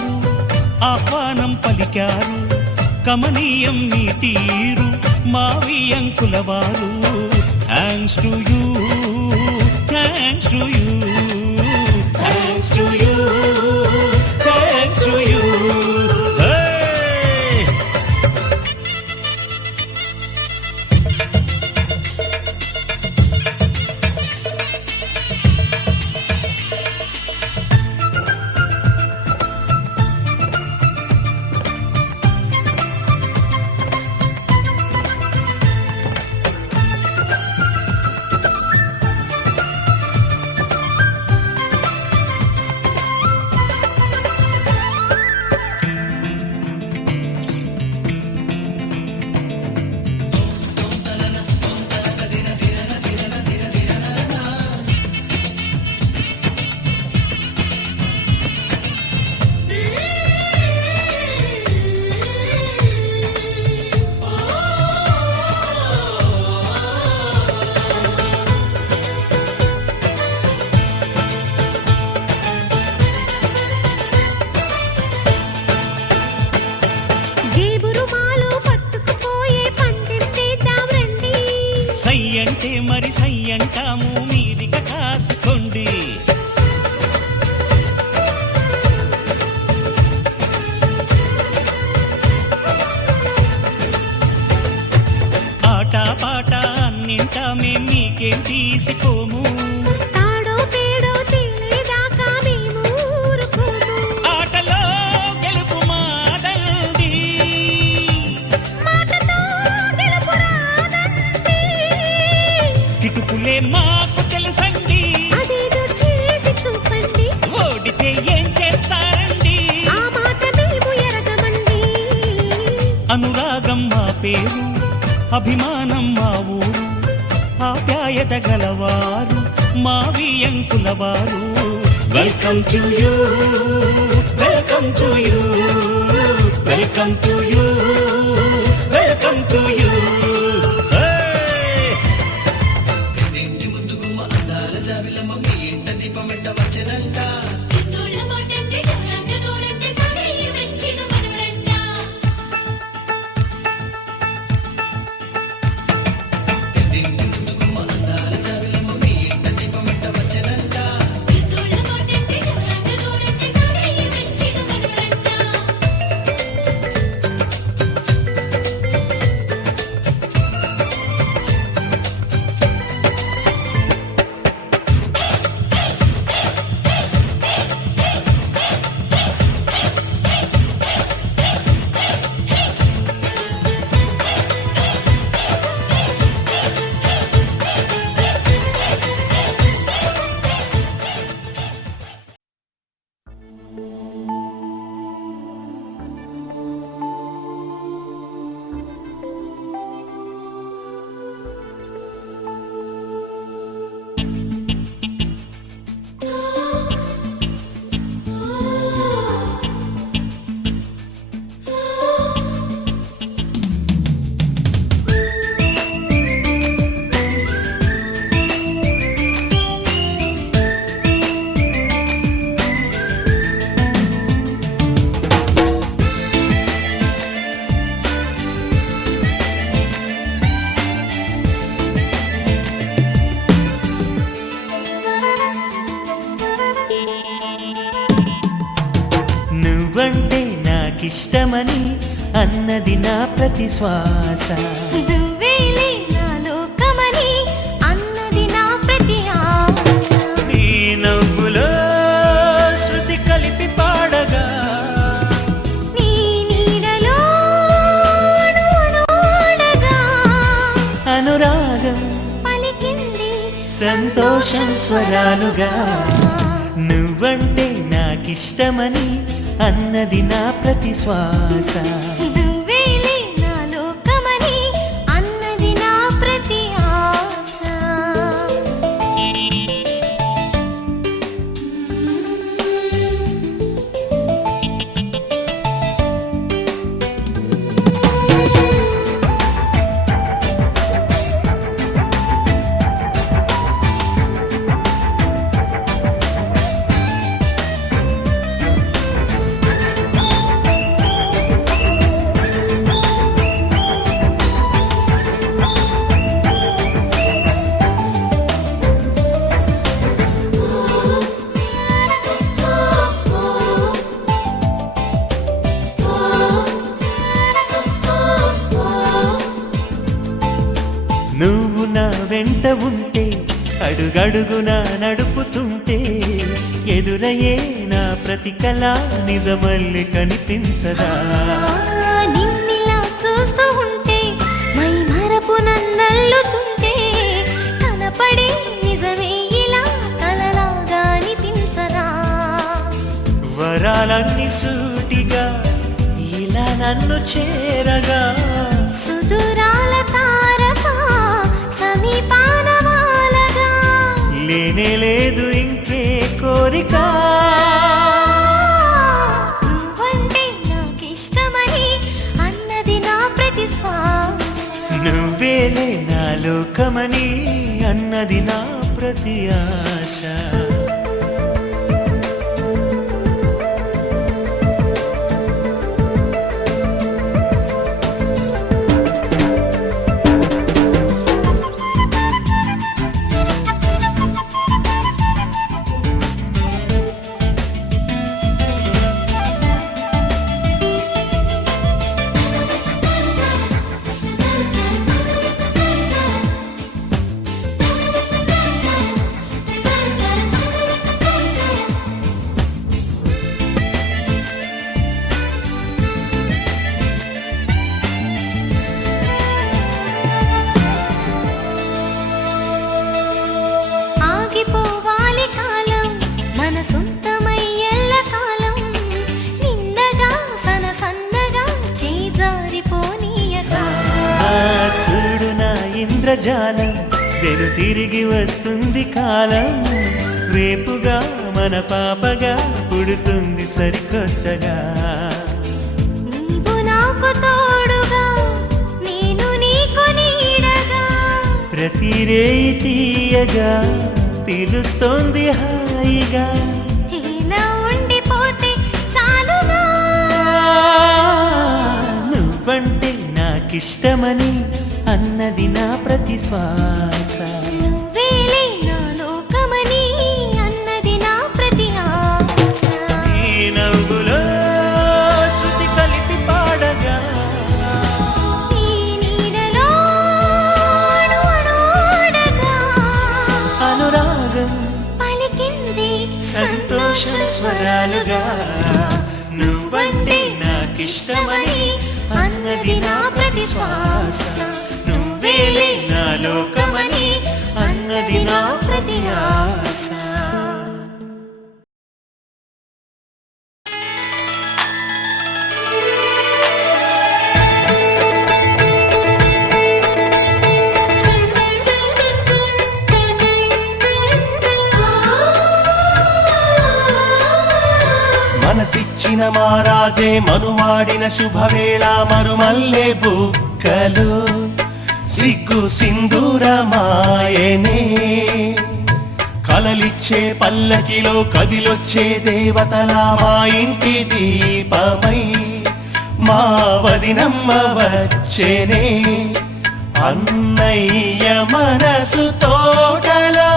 వారు ఆహ్వానం పలికారు. కమనీయం నీ తీరు మా వియంకుల వారు. Thanks to you, thanks to you, thanks to you, thanks to you. సయ్యంటే మరి సయ్యంటాము మీదిక కాసుకోండి. ఆట పాట అన్నింటా మేం మీకేం తీసుకోము. తాడో పేడో తినేదాకా మేము ఊరుకోము. ఆటలో గెలుపు మాదండి, మాటతో గెలుపు రాదండి. కిటుకులే మాకు తెలుసండి, అదేదో చేసి చూపండి. ఓడితే ఏం చేస్తారండి, ఆ మాట మేము ఎరగమండి. అనురాగం మా పేరు, అభిమానం మా ఊరు, ఆప్యాయత గలవారు మా వియంకుల వారు. Welcome to you, welcome to you, welcome to you, welcome to you. నాకిష్టమని అన్నది నా ప్రతి శ్వాస. నువ్వేలే నా లోకమని అన్నది నా ప్రతి ఆశ. నీ నవ్వులో శృతి కలిపి పాడగా, నీ నీడలో అణువణువడగా, అనురాగం పలికింది సంతోషం స్వరాలుగా. నువ్వంటే నాకిష్టమని అన్నది నా ప్రతి శ్వాస. నువ్వేలే నా లోకమని అన్నది నా ప్రతి ఆశ. వెంట ఉంటే అడుగడుగునా నడుపుతుంటే ఎదురయ్యే నా ప్రతి కళ నిజమల్లి కనిపించదా నిన్నిలా చూస్తూ ఉంటే మై మరపు నన్నల్లుతుంటే కనపడే నిజమే ఇలా కలలాగా అనిపించదా వరాలన్నీ సూటిగా ఇలా నన్ను చేరగా సుదూరాల తారక సమీపాన వాలగా లేనే లేదు ఇంకే కోరిక నువ్వంటే నాకిష్టమని అన్నది నా ప్రతి శ్వాస నువ్వేలే నా లోకమని అన్నది నా ప్రతి ఆశ ఆగిపోవాలి కాలం మన సొంతమై ఎల్లకాలం నిండగా సన్నగా చేజారిపోనీయక చూడు నా ఇంద్రజాలం వెను తిరిగి వస్తుంది కాలం రేపుగా మన పాపగా పుడుతుంది సరికొత్తగా నీవు నాకు తోడుగా నేను నీకు నీడగా ప్రతి రేయి తీయగా పిలుస్తోంది హాయిగా ఇలా ఉండిపోతే చాలుగా నువ్వంటే నాకిష్టమని అన్నది నా ప్రతి శ్వాస నువ్వేలే నా లోకమని అన్నది నా ప్రతి ఆశ నీ నవ్వులో శృతి కలిపి పాడగా నీ నీడలో అడుగడుగగా అనురాగం పలికింది సంతోష స్వరాలుగా నువ్వంటే నాకిష్టమని అన్నది నా ప్రతి శ్వాస నువ్వేలే నా లోకమని అన్నది నా ప్రతి ఆశ మనసిచ్చిన మారాజే మనువాడిన శుభవేళ మరుమల్లె బుక్కలు సిగ్గు సింధూరమాయనే కలలిచ్చే పల్లకిలో కదిలొచ్చే దేవతలా మా ఇంటి దీపమై మా వదినమ్మ వచ్చేనే అన్నయ్య మనసు తోటలో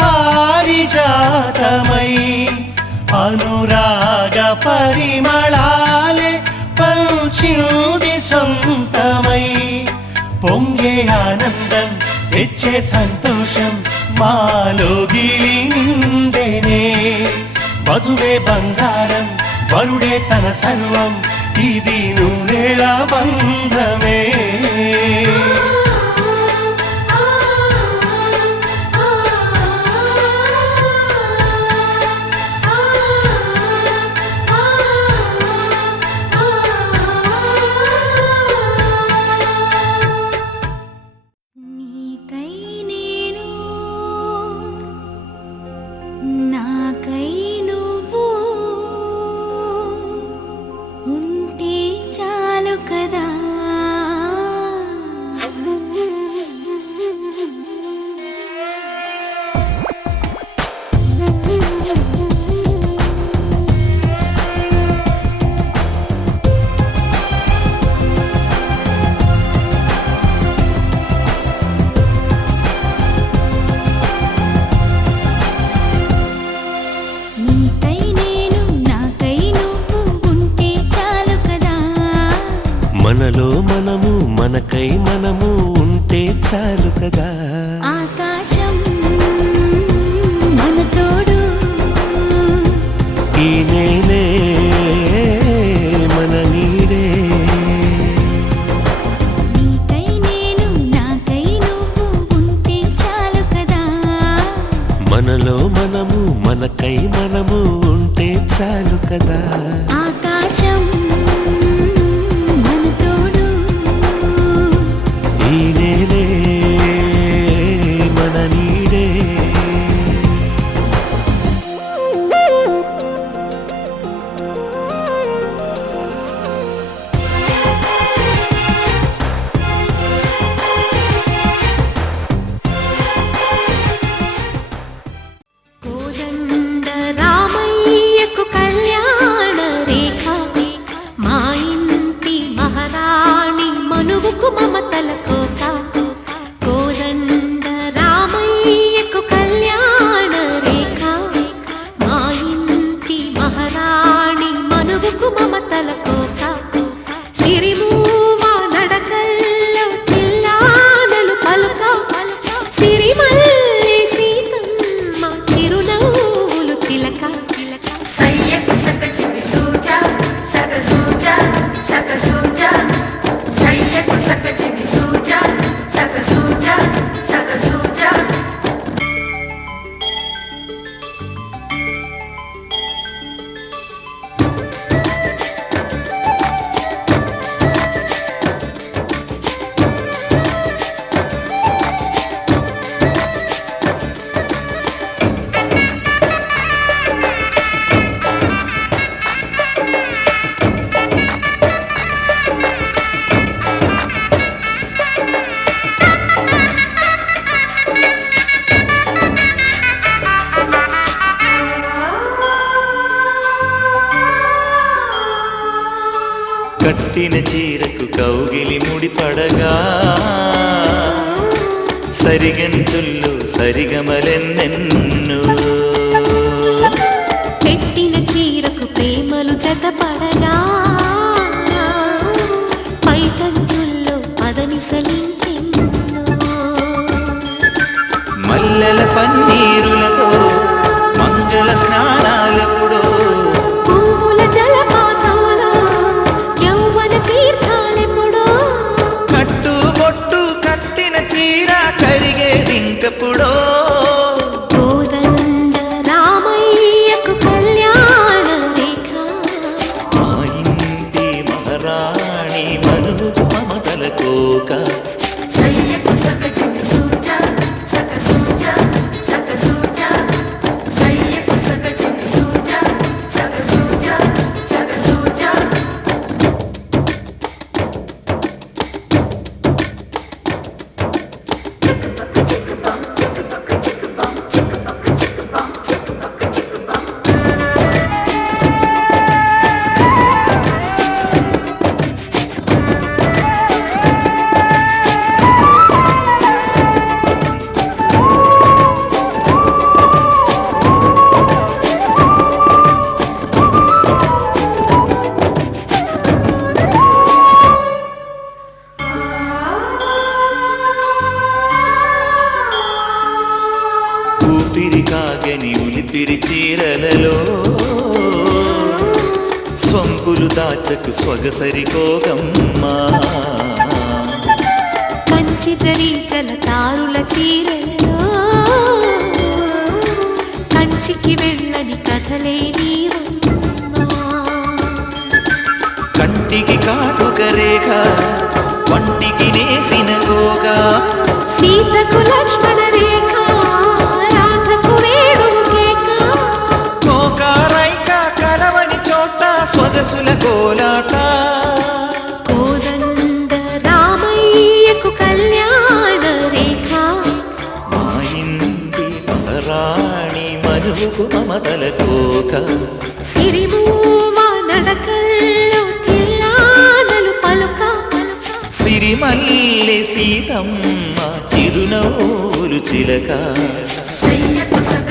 పారిజాతమై అనురాగ పరిమళాలే పంచింది సొంతమై పొంగే ఆనందం తెచ్చే సంతోషం మాలోగిలి నిండేనే వధువే బంగారం వరుడే తన సర్వం ఇది నూరేళ బంధమే నీకై నేను నాకై నువ్వు ఉంటే చాలు కదా నీకై నేను నాకై నువ్వు ఉంటే చాలు కదా మనలో మనము మనకై మనము ఉంటే ఉంటే చాలు కదా. ఆకాశం మన తోడు, ఈ నేలే మన నీడే. నీకై నేను నాకై నువ్వు ఉంటే చాలు కదా. మనలో మనము మనకై మనము ఉంటే చాలు కదా. ఆకాశం మన తోడు, ఈ నేలే మన నీడే. కోదండ రామయ్యకు కళ్యాణ రేఖ, మా ఇంటి మహారాణి మనువుకు మమతల కోక. కోదండ రామయ్యకు కళ్యాణ రేఖ, మా ఇంటి మహారాణి మనువుకు మమతల కోక. సిరిమూవ నడకల్లో పిల్లానలు పలుక, సిరిమల్లి సీతమ్మ చిరునవ్వులు చిలక. సయ్యకు సక చిమి సూజా సక సూజా సక సూజా, సయ్యకు సక చిమి సూజా సక సూజా సక సూజా. కట్టిన చీరకు కౌగిలి ముడిపడగా, సరిగంతుల్లో సరిగమలెన్నెన్నో. పెట్టిన చీరకు ప్రేమలు జతపడగా, పైకంచుల్లో పదనిసలింకెన్నో. మల్లెల పన్నీరులతో మంగళ స్నానాలపుడో, పువ్వుల జలపాతంలో యౌవన తీర్థాలెప్పుడో. కట్టు బొట్టు కట్టిన చీర కరిగేదింకపుడో. కోదండ రామయ్యకు కళ్యాణ రేఖ, మా ఇంటి మహారాణి మనువుకు మమతల కోక. సయ్యకు సక చిమి సూజా సక సూజా సక సూజా, సయ్యకు సక చిమి సూజా సక సూజా సక సూజా. చిక్కుపక్క చిక్కుపం చిక్కుపక్క చిక్కుపం చిక్కుపక్క చిక్కుపం చిక్కుపక్క చిక్కుపం. ఊపిరి కాగని ఉలిపిరి చీరలలో, స్వంపులు దాచకు స్వగసరి కోగమ్మా. కంచి జరించల తారుల చీరలో, కంచికి వెళ్ళని కథలే నీవమ్మా. కంటికి కాటుక రేఖ వంటికి నేసిన గోగా, సీతకు లక్ష్మణ రేఖ, రాధకు వేణువు కేక. కోకారైక కలవని చోట స్వగసుల కోలాట. కోదండ రామయ్యకు కళ్యాణ రేఖ, మా ఇంటి మహారాణి మనువుకు మమతల కోక. సిరిమూవ నడకల్లో తిల్లానలు పలుక, సిరిమల్లె సీతమ్మ చిరునవ్వులు చిలక. సయ్యకు సక